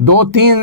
2-3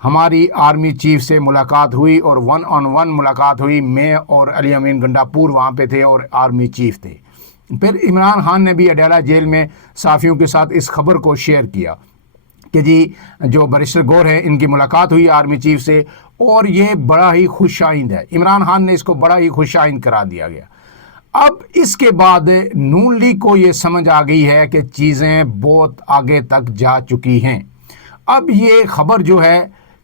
ہماری army chief سے ملاقات ہوئی اور 1-on-1 ملاقات ہوئی. میں اور علی امین گنڈاپور وہاں پہ تھے اور آرمی چیف تھے. پھر عمران خان نے بھی اڈیالہ جیل میں صحافیوں کے ساتھ اس خبر کو شیئر کیا کہ جی جو بیرسٹر گور ہیں ان کی ملاقات ہوئی آرمی چیف سے اور یہ بڑا ہی خوش آئند ہے. عمران خان نے اس کو بڑا ہی خوش آئند قرار دیا گیا. اب اس کے بعد نون لیگ کو یہ سمجھ آ گئی ہے کہ چیزیں بہت آگے تک جا چکی ہیں. اب یہ خبر جو ہے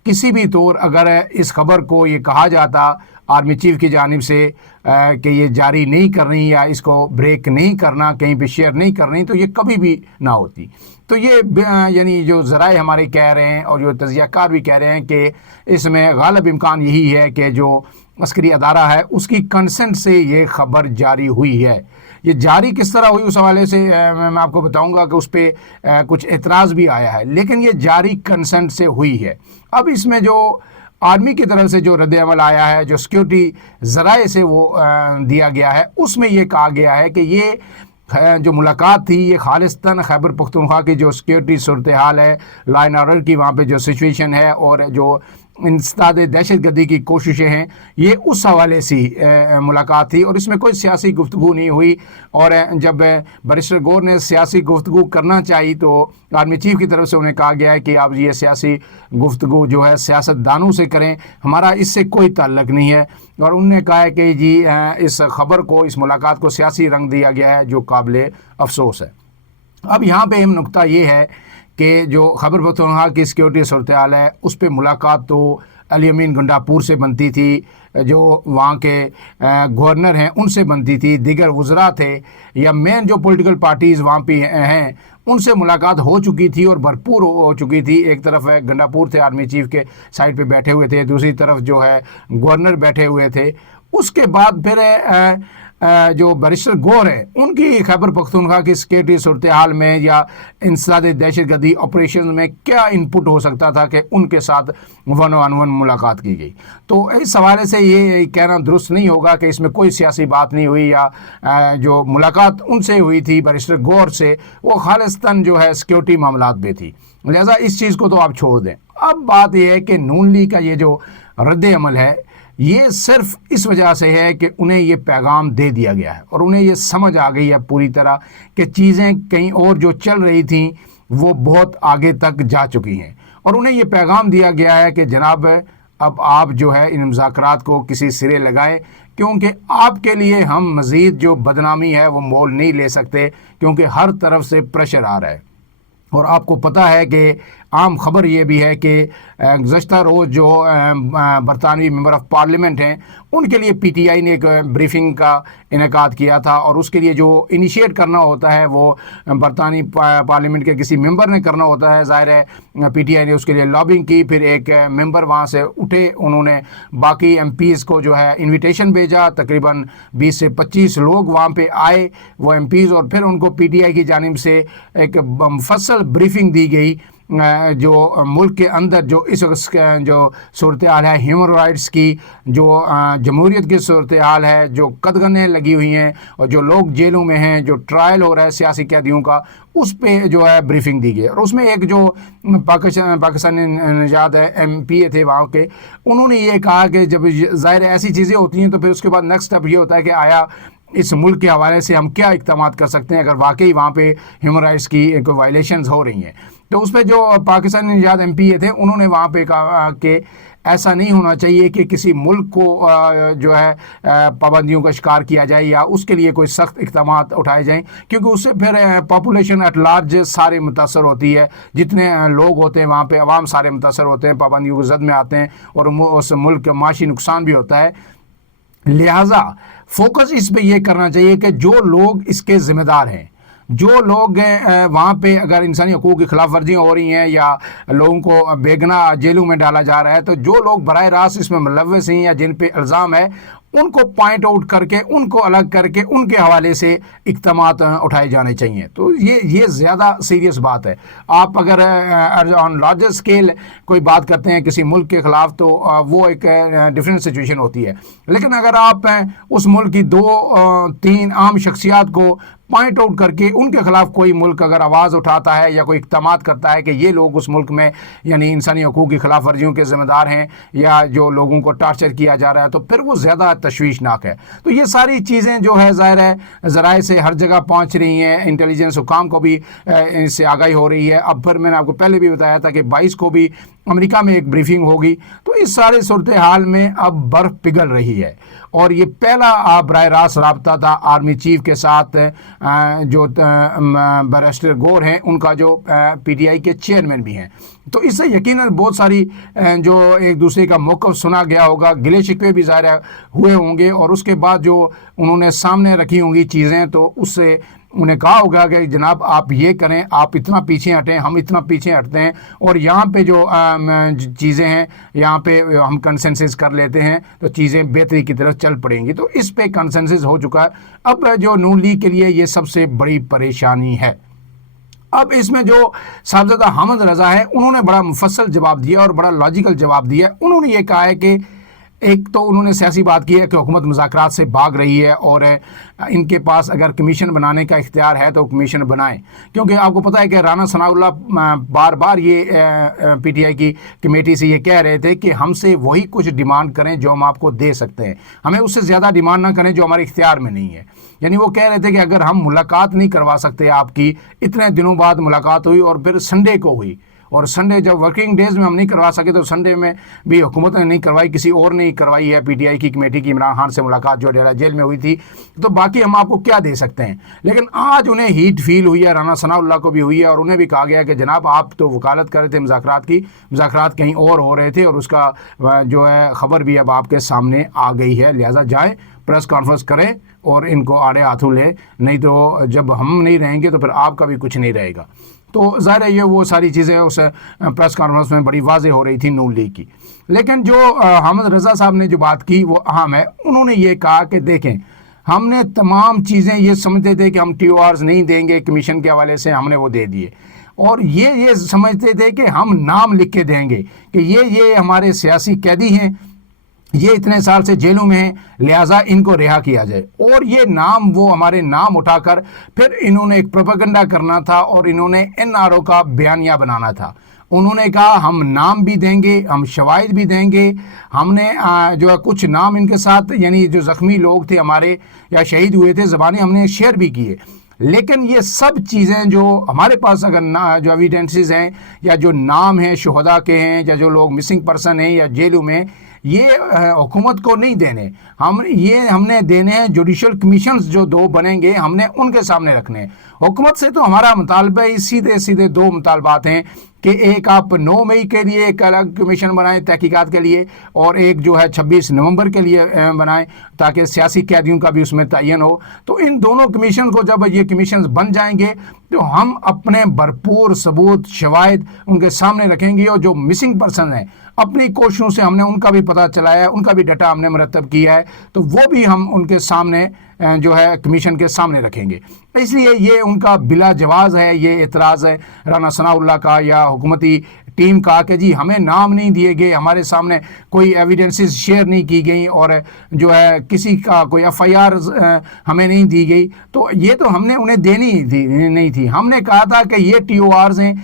کسی بھی طور اگر اس خبر کو یہ کہا جاتا آرمی چیف کی جانب سے کہ یہ جاری نہیں کرنی یا اس کو بریک نہیں کرنا, کہیں پہ شیئر نہیں کرنی, تو یہ کبھی بھی نہ ہوتی. تو یہ یعنی جو ذرائع ہمارے کہہ رہے ہیں اور جو تجزیہ کار بھی کہہ رہے ہیں کہ اس میں غالب امکان یہی ہے کہ جو عسکری ادارہ ہے اس کی کنسنٹ سے یہ خبر جاری ہوئی ہے. یہ جاری کس طرح ہوئی اس حوالے سے میں آپ کو بتاؤں گا کہ اس پہ کچھ اعتراض بھی آیا ہے, لیکن یہ جاری کنسنٹ سے ہوئی ہے. اب اس میں جو آرمی کی طرف سے جو رد عمل آیا ہے, جو سیکیورٹی ذرائع سے وہ دیا گیا ہے, اس میں یہ کہا گیا ہے کہ یہ جو ملاقات تھی یہ خالصتاً خیبر پختونخوا کی جو سیکیورٹی صورتحال ہے, لا اینڈ آرڈر کی وہاں پہ جو سچویشن ہے اور جو انسداد دہشت گردی کی کوششیں ہیں, یہ اس حوالے سے ملاقات تھی اور اس میں کوئی سیاسی گفتگو نہیں ہوئی. اور جب بیرسٹر گور نے سیاسی گفتگو کرنا چاہی تو آرمی چیف کی طرف سے انہیں کہا گیا ہے کہ آپ یہ سیاسی گفتگو جو ہے سیاست دانوں سے کریں, ہمارا اس سے کوئی تعلق نہیں ہے. اور انہوں نے کہا ہے کہ جی اس خبر کو, اس ملاقات کو سیاسی رنگ دیا گیا ہے جو قابل افسوس ہے. اب یہاں پہ اہم نقطہ یہ ہے کہ جو خیبر پختونخوا کی سیکیورٹی صورتحال ہے اس پہ ملاقات تو علی امین گنڈاپور سے بنتی تھی, جو وہاں کے گورنر ہیں ان سے بنتی تھی, دیگر وزراء تھے یا مین جو پولیٹیکل پارٹیز وہاں پہ ہیں ان سے ملاقات ہو چکی تھی اور بھرپور ہو چکی تھی. ایک طرف گنڈاپور تھے آرمی چیف کے سائڈ پہ بیٹھے ہوئے تھے, دوسری طرف جو ہے گورنر بیٹھے ہوئے تھے. اس کے بعد پھر جو بیرسٹر گور ہیں ان کی خیبر پختونخوا کی سیکیورٹی صورتحال میں یا انسداد دہشت گردی آپریشن میں کیا ان پٹ ہو سکتا تھا کہ ان کے ساتھ 1-on-1 ملاقات کی گئی. تو اس حوالے سے یہ کہنا درست نہیں ہوگا کہ اس میں کوئی سیاسی بات نہیں ہوئی یا جو ملاقات ان سے ہوئی تھی بیرسٹر گور سے وہ خالصتاً جو ہے سیکیورٹی معاملات پہ تھی. لہٰذا اس چیز کو تو آپ چھوڑ دیں. اب بات یہ ہے کہ نون لیگ کا یہ جو رد عمل ہے یہ صرف اس وجہ سے ہے کہ انہیں یہ پیغام دے دیا گیا ہے اور انہیں یہ سمجھ آ گئی ہے پوری طرح کہ چیزیں کہیں اور جو چل رہی تھیں وہ بہت آگے تک جا چکی ہیں. اور انہیں یہ پیغام دیا گیا ہے کہ جناب اب آپ جو ہے ان مذاکرات کو کسی سرے لگائیں, کیونکہ آپ کے لیے ہم مزید جو بدنامی ہے وہ مول نہیں لے سکتے, کیونکہ ہر طرف سے پریشر آ رہا ہے. اور آپ کو پتہ ہے کہ عام خبر یہ بھی ہے کہ گزشتہ روز جو برطانوی ممبر آف پارلیمنٹ ہیں ان کے لیے پی ٹی آئی نے ایک بریفنگ کا انعقاد کیا تھا اور اس کے لیے جو انیشیٹ کرنا ہوتا ہے وہ برطانوی پارلیمنٹ کے کسی ممبر نے کرنا ہوتا ہے. ظاہر ہے پی ٹی آئی نے اس کے لیے لابنگ کی, پھر ایک ممبر وہاں سے اٹھے, انہوں نے باقی ایم پیز کو جو ہے انویٹیشن بھیجا, تقریباً 20 سے 25 لوگ وہاں پہ آئے وہ ایم پیز, اور پھر ان کو پی ٹی آئی کی جانب سے ایک مفصل بریفنگ دی گئی جو ملک کے اندر جو اس وقت جو صورتحال ہے ہیومن رائٹس کی, جو جمہوریت کی صورتحال ہے, جو قدغنیں لگی ہوئی ہیں اور جو لوگ جیلوں میں ہیں, جو ٹرائل ہو رہا ہے سیاسی قیدیوں کا, اس پہ جو ہے بریفنگ دی گئی. اور اس میں ایک جو پاکستانی نژاد ایم پی اے تھے وہاں کے, انہوں نے یہ کہا کہ جب ظاہر ایسی چیزیں ہوتی ہیں تو پھر اس کے بعد نیکسٹ اسٹیپ یہ ہوتا ہے کہ آیا اس ملک کے حوالے سے ہم کیا اقدامات کر سکتے ہیں اگر واقعی وہاں پہ ہیومن رائٹس کی کوئی وائلیشنز ہو رہی ہیں. تو اس پہ جو پاکستانی نژاد ایم پی اے تھے انہوں نے وہاں پہ کہا کہ ایسا نہیں ہونا چاہیے کہ کسی ملک کو جو ہے پابندیوں کا شکار کیا جائے یا اس کے لیے کوئی سخت اقدامات اٹھائے جائیں, کیونکہ اس سے پھر پاپولیشن ایٹ لارج سارے متاثر ہوتی ہے, جتنے لوگ ہوتے ہیں وہاں پہ عوام سارے متاثر ہوتے ہیں, پابندیوں کی زد میں آتے ہیں اور اس ملک کا معاشی نقصان بھی ہوتا ہے. لہٰذا فوکس اس پہ یہ کرنا چاہیے کہ جو لوگ اس کے ذمہ دار ہیں, جو لوگ وہاں پہ اگر انسانی حقوق کی خلاف ورزیاں ہو رہی ہیں یا لوگوں کو بے گناہ جیلوں میں ڈالا جا رہا ہے, تو جو لوگ براہ راست اس میں ملوث ہیں یا جن پہ الزام ہے ان کو پوائنٹ آؤٹ کر کے ان کو الگ کر کے ان کے حوالے سے اقدامات اٹھائے جانے چاہیے. تو یہ زیادہ سیریس بات ہے. آپ اگر آن لارجر اسکیل کوئی بات کرتے ہیں کسی ملک کے خلاف تو وہ ایک ڈفرینٹ سچویشن ہوتی ہے, لیکن اگر آپ اس ملک کی 2-3 عام شخصیات کو پوائنٹ آؤٹ کر کے ان کے خلاف کوئی ملک اگر آواز اٹھاتا ہے یا کوئی اقدامات کرتا ہے کہ یہ لوگ اس ملک میں یعنی انسانی حقوق کی خلاف ورزیوں کے ذمہ دار ہیں یا جو لوگوں کو ٹارچر کیا جا رہا ہے, تو پھر وہ زیادہ تشویشناک ہے. تو یہ ساری چیزیں جو ہے ظاہر ہے ذرائع سے ہر جگہ پہنچ رہی ہیں, انٹیلیجنس حکام کو بھی اس سے آگاہی ہو رہی ہے. اب پھر میں نے آپ کو پہلے بھی بتایا تھا کہ 22 کو بھی امریکہ میں ایک بریفنگ ہوگی. تو اس سارے صورتحال میں اب برف پگھل رہی ہے, اور یہ پہلا براہ راست رابطہ تھا آرمی چیف کے ساتھ جو بیرسٹر گور ہیں, ان کا جو پی ٹی آئی کے چیئرمین بھی ہیں. تو اس سے یقیناً بہت ساری جو ایک دوسرے کا موقف سنا گیا ہوگا, گلے شکوے بھی ظاہر ہوئے ہوں گے, اور اس کے بعد جو انہوں نے سامنے رکھی ہوں گی چیزیں, تو اس سے انہیں کہا ہوگا کہ جناب آپ یہ کریں, آپ اتنا پیچھے ہٹیں, ہم اتنا پیچھے ہٹتے ہیں, اور یہاں پہ جو چیزیں ہیں یہاں پہ ہم کنسنسس کر لیتے ہیں تو چیزیں بہتری کی طرف چل پڑیں گی. تو اس پہ کنسنسس ہو چکا ہے. اب جو نون لیگ کے لیے یہ سب سے بڑی پریشانی ہے. اب اس میں جو صاحبزادہ حامد رضا ہے انہوں نے بڑا مفصل جواب دیا اور بڑا لاجیکل جواب دیا. انہوں نے یہ کہا ہے کہ ایک تو انہوں نے سیاسی بات کی ہے کہ حکومت مذاکرات سے بھاگ رہی ہے, اور ان کے پاس اگر کمیشن بنانے کا اختیار ہے تو کمیشن بنائیں, کیونکہ آپ کو پتہ ہے کہ رانا ثناء اللہ بار بار یہ پی ٹی آئی کی کمیٹی سے یہ کہہ رہے تھے کہ ہم سے وہی کچھ ڈیمانڈ کریں جو ہم آپ کو دے سکتے ہیں, ہمیں اس سے زیادہ ڈیمانڈ نہ کریں جو ہمارے اختیار میں نہیں ہے. یعنی وہ کہہ رہے تھے کہ اگر ہم ملاقات نہیں کروا سکتے آپ کی, اتنے دنوں بعد ملاقات ہوئی اور پھر سنڈے کو ہوئی, اور سنڈے جب ورکنگ ڈیز میں ہم نہیں کروا سکے تو سنڈے میں بھی حکومت نے نہیں کروائی, کسی اور نے کروائی ہے پی ٹی آئی کی کمیٹی کی عمران خان سے ملاقات جو ڈیرہ جیل میں ہوئی تھی. تو باقی ہم آپ کو کیا دے سکتے ہیں. لیکن آج انہیں ہیٹ فیل ہوئی ہے, رانا ثناء اللہ کو بھی ہوئی ہے, اور انہیں بھی کہا گیا کہ جناب آپ تو وکالت کر رہے تھے مذاکرات کی, مذاکرات کہیں اور ہو رہے تھے, اور اس کا جو ہے خبر بھی اب آپ کے سامنے آ گئی ہے. لہٰذا جائیں پریس کانفرنس کریں اور ان کو آڑے ہاتھوں لیں, نہیں تو جب ہم نہیں رہیں گے تو پھر آپ کا بھی کچھ نہیں رہے گا. تو ظاہر ہے یہ وہ ساری چیزیں اس پریس کانفرنس میں بڑی واضح ہو رہی تھی نون لیگ کی. لیکن جو حامد رضا صاحب نے جو بات کی وہ اہم ہے. انہوں نے یہ کہا کہ دیکھیں ہم نے تمام چیزیں یہ سمجھتے تھے کہ ہم ٹی او آرز نہیں دیں گے کمیشن کے حوالے سے, ہم نے وہ دے دیے, اور یہ سمجھتے تھے کہ ہم نام لکھ کے دیں گے کہ یہ ہمارے سیاسی قیدی ہیں, یہ اتنے سال سے جیلوں میں ہیں, لہٰذا ان کو رہا کیا جائے. اور یہ نام وہ ہمارے نام اٹھا کر پھر انہوں نے ایک پروپیگنڈا کرنا تھا, اور انہوں نے این آر او کا بیانیہ بنانا تھا. انہوں نے کہا ہم نام بھی دیں گے, ہم شواہد بھی دیں گے, ہم نے جو ہے کچھ نام ان کے ساتھ یعنی جو زخمی لوگ تھے ہمارے یا شہید ہوئے تھے زبانیں ہم نے شیئر بھی کیے. لیکن یہ سب چیزیں جو ہمارے پاس اگر جو ایویڈنسز ہیں یا جو نام ہیں شہداء کے ہیں یا جو لوگ مسنگ پرسن ہیں یا جیلوں میں, یہ حکومت کو نہیں دینے, ہم نے دینے ہیں جوڈیشل کمیشنز جو 2 بنیں گے, ہم نے ان کے سامنے رکھنے. حکومت سے تو ہمارا مطالبہ ہی سیدھے 2 مطالبات ہیں کہ ایک آپ 9 مئی کے لیے ایک الگ کمیشن بنائیں تحقیقات کے لیے, اور ایک جو ہے 26 نومبر کے لیے بنائیں تاکہ سیاسی قیدیوں کا بھی اس میں تعین ہو. تو ان دونوں کمیشن کو جب یہ کمیشنز بن جائیں گے تو ہم اپنے بھرپور ثبوت شواہد ان کے سامنے رکھیں گے, اور جو مسنگ پرسن ہیں اپنی کوششوں سے ہم نے ان کا بھی پتہ چلایا ہے, ان کا بھی ڈیٹا ہم نے مرتب کیا ہے, تو وہ بھی ہم ان کے سامنے جو ہے کمیشن کے سامنے رکھیں گے. اس لیے یہ ان کا بلا جواز ہے یہ اعتراض ہے رانا ثناء اللہ کا یا حکومتی ٹیم کا کہ جی ہمیں نام نہیں دیے گئے, ہمارے سامنے کوئی ایویڈنسز شیئر نہیں کی گئیں, اور جو ہے کسی کا کوئی ایف آئی آر ہمیں نہیں دی گئی. تو یہ تو ہم نے انہیں دینی نہیں تھی. ہم نے کہا تھا کہ یہ ٹی او آرز ہیں,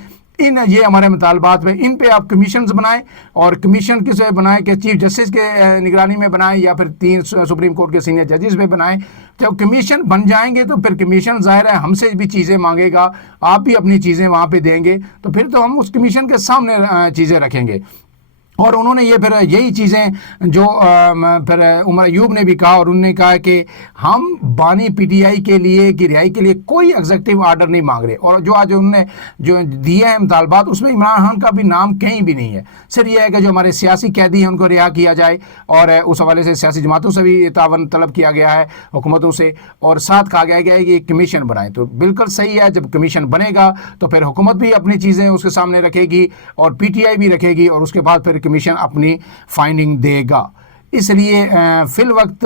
یہ ہمارے مطالبات میں ان پہ آپ کمیشنز بنائیں, اور کمیشن کسے بنائیں کہ چیف جسٹس کے نگرانی میں بنائیں یا پھر 3 سپریم کورٹ کے سینئر ججز پہ بنائیں. جب کمیشن بن جائیں گے تو پھر کمیشن ظاہر ہے ہم سے بھی چیزیں مانگے گا, آپ بھی اپنی چیزیں وہاں پہ دیں گے, تو پھر تو ہم اس کمیشن کے سامنے چیزیں رکھیں گے. اور انہوں نے یہ پھر یہی چیزیں جو پھر عمر ایوب نے بھی کہا, اور انہوں نے کہا کہ ہم بانی پی ٹی آئی کے لیے کی رہائی کے لیے کوئی ایگزیکٹو آرڈر نہیں مانگ رہے, اور جو آج انہوں نے جو دیے ہیں مطالبات اس میں عمران خان کا بھی نام کہیں بھی نہیں ہے. صرف یہ ہے کہ جو ہمارے سیاسی قیدی ہیں ان کو رہا کیا جائے, اور اس حوالے سے سیاسی جماعتوں سے بھی تعاون طلب کیا گیا ہے حکومتوں سے, اور ساتھ کہا گیا ہے کہ ایک کمیشن بنائیں. تو بالکل صحیح ہے, جب کمیشن بنے گا تو پھر حکومت بھی اپنی چیزیں اس کے سامنے رکھے گی اور پی ٹی آئی بھی رکھے گی, اور اس کے بعد پھر کمیشن اپنی فائنڈنگ دے گا. اس لیے فی الوقت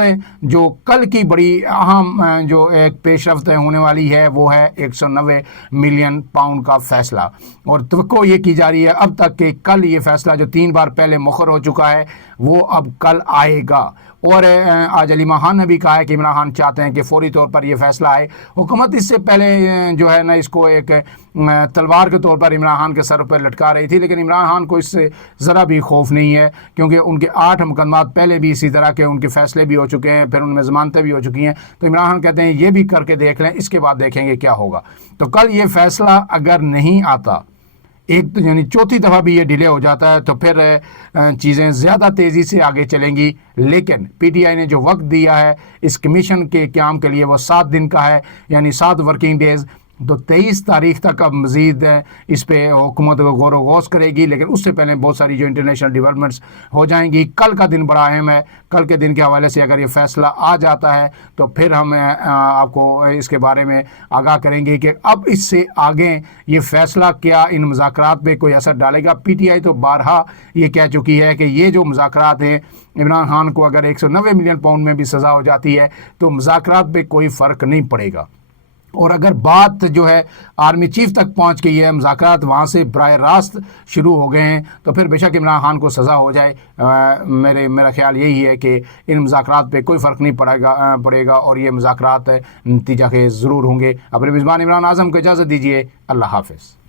جو کل کی بڑی اہم جو ایک پیش رفت ہونے والی ہے وہ ہے 190 ملین پاؤنڈ کا فیصلہ، اور توقع یہ کی جا رہی ہے اب تک کہ کل یہ فیصلہ جو 3 بار پہلے مؤخر ہو چکا ہے وہ اب کل آئے گا۔ اور آج علی خان نے بھی کہا ہے کہ عمران خان چاہتے ہیں کہ فوری طور پر یہ فیصلہ آئے۔ حکومت اس سے پہلے جو ہے نا اس کو ایک تلوار کے طور پر عمران خان کے سر پر لٹکا رہی تھی، لیکن عمران خان کو اس سے ذرا بھی خوف نہیں ہے، کیونکہ ان کے 8 مقدمات پہلے بھی اسی طرح کے ان کے فیصلے بھی ہو چکے ہیں، پھر ان میں ضمانتیں بھی ہو چکی ہیں، تو عمران خان کہتے ہیں یہ بھی کر کے دیکھ لیں، اس کے بعد دیکھیں گے کیا ہوگا۔ تو کل یہ فیصلہ اگر نہیں آتا، ایک یعنی چوتھی دفعہ بھی یہ ڈیلے ہو جاتا ہے، تو پھر چیزیں زیادہ تیزی سے آگے چلیں گی۔ لیکن پی ٹی آئی نے جو وقت دیا ہے اس کمیشن کے قیام کے لیے وہ 7 دن کا ہے، یعنی 7 ورکنگ ڈیز، تو 23 تاریخ تک اب مزید اس پہ حکومت غور و غوص کرے گی، لیکن اس سے پہلے بہت ساری جو انٹرنیشنل ڈیولپمنٹس ہو جائیں گی۔ کل کا دن بڑا اہم ہے، کل کے دن کے حوالے سے اگر یہ فیصلہ آ جاتا ہے تو پھر ہم آپ کو اس کے بارے میں آگاہ کریں گے کہ اب اس سے آگے یہ فیصلہ کیا ان مذاکرات پہ کوئی اثر ڈالے گا۔ پی ٹی آئی تو بارہا یہ کہہ چکی ہے کہ یہ جو مذاکرات ہیں، عمران خان کو اگر 190 ملین پاؤنڈ میں بھی سزا ہو جاتی ہے تو مذاکرات پہ کوئی فرق نہیں پڑے گا، اور اگر بات جو ہے آرمی چیف تک پہنچ گئی ہے، مذاکرات وہاں سے براہ راست شروع ہو گئے ہیں، تو پھر بے شک عمران خان کو سزا ہو جائے۔ میرا خیال یہی ہے کہ ان مذاکرات پہ کوئی فرق نہیں پڑے گا اور یہ مذاکرات نتیجہ خیز ضرور ہوں گے۔ اپنے میزبان عمران اعظم کو اجازت دیجیے، اللہ حافظ۔